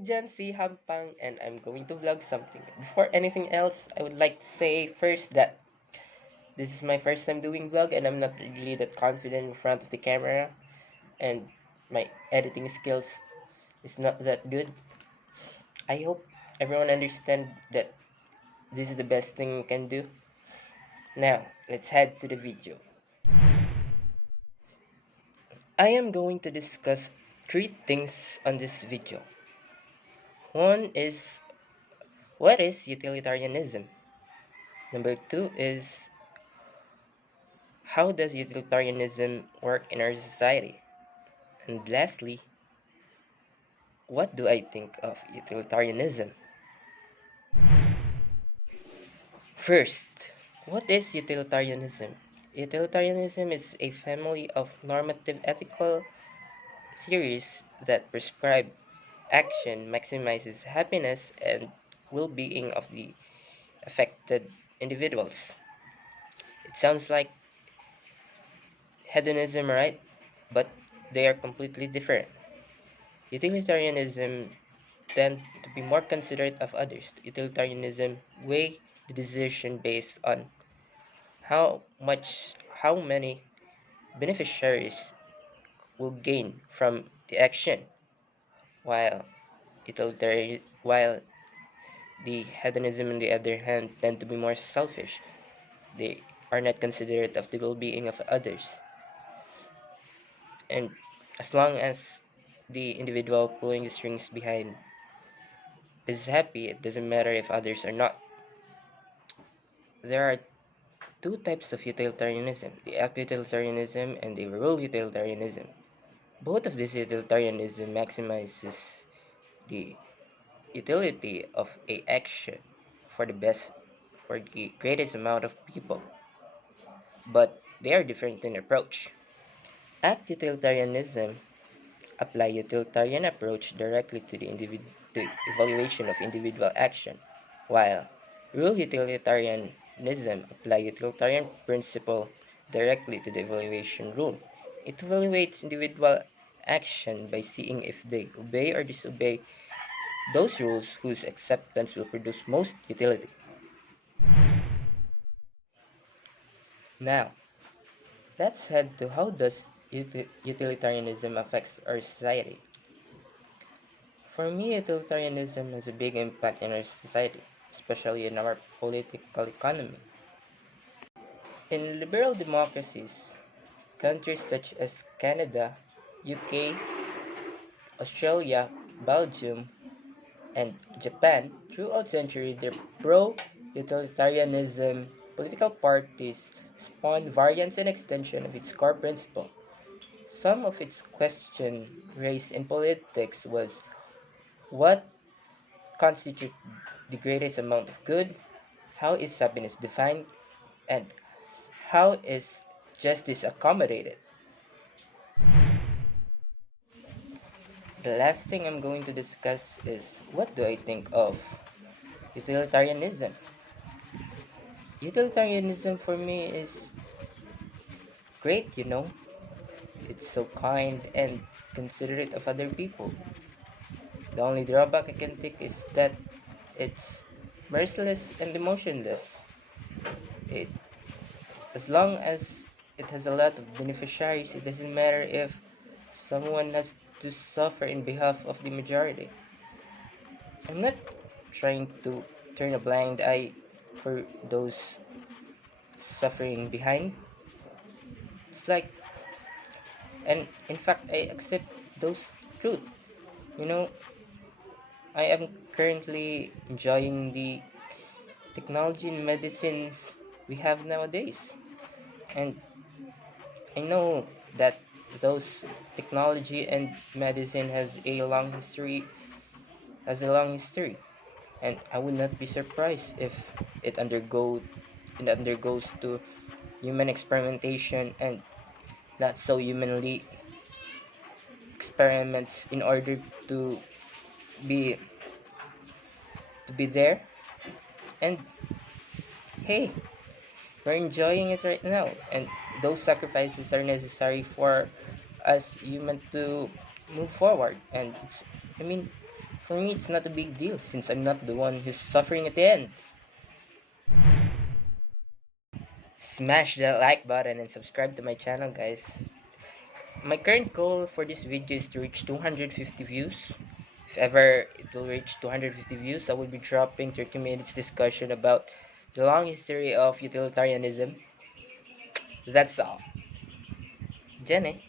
Dyan si Hampang and I'm going to vlog something. Before anything else, I would like to say first that this is my first time doing vlog and I'm not really that confident in front of the camera and my editing skills is not that good. I hope everyone understand that this is the best thing you can do. Now, let's head to the video. I am going to discuss three things on this video. One is what is utilitarianism? Number two is how does utilitarianism work in our society? And lastly, what do I think of utilitarianism? First, what is utilitarianism? Utilitarianism is a family of normative ethical theories that prescribe action maximizes happiness and well-being of the affected individuals. It sounds like hedonism, right? But they are completely different. Utilitarianism tend to be more considerate of others. Utilitarianism weigh the decision based on how many beneficiaries will gain from the action, while while the hedonism on the other hand tend to be more selfish. They are not considerate of the well-being of others. And as long as the individual pulling the strings behind is happy, it doesn't matter if others are not. There are two types of utilitarianism, the act-utilitarianism and the rule-utilitarianism. Both of these utilitarianism maximizes the utility of a action for the greatest amount of people, but they are different in approach. Act-utilitarianism apply utilitarian approach directly to the evaluation of individual action, while rule utilitarianism apply utilitarian principle directly to the evaluation rule. It evaluates individual action by seeing if they obey or disobey those rules whose acceptance will produce most utility. Now, let's head to how does utilitarianism affects our society. For me, utilitarianism has a big impact in our society, especially in our political economy. In liberal democracies, countries such as Canada, UK, Australia, Belgium, and Japan, throughout centuries, their pro-utilitarianism political parties spawned variants and extension of its core principle. Some of its questions raised in politics was what constitutes the greatest amount of good, how is happiness defined, and how is justice accommodated. The last thing I'm going to discuss is what do I think of utilitarianism. Utilitarianism for me is great. It's so kind and considerate of other people. The only drawback I can take is that it's merciless and emotionless. It As long as it has a lot of beneficiaries, it doesn't matter if someone has to suffer in behalf of the majority. I'm not trying to turn a blind eye for those suffering behind. It's like, and in fact, I accept those truth. You know, I am currently enjoying the technology and medicines we have nowadays. And I know that those technology and medicine has a long history, and I would not be surprised if it undergoes to human experimentation and not so humanly experiments in order to be be there. And hey, we're enjoying it right now, and those sacrifices are necessary for us human to move forward. And I mean, for me, it's not a big deal since I'm not the one who's suffering at the end. Smash that like button and subscribe to my channel, guys. My current goal for this video is to reach 250 views. If ever it will reach 250 views, I will be dropping 30 minutes discussion about the long history of utilitarianism. That's all. Jenny.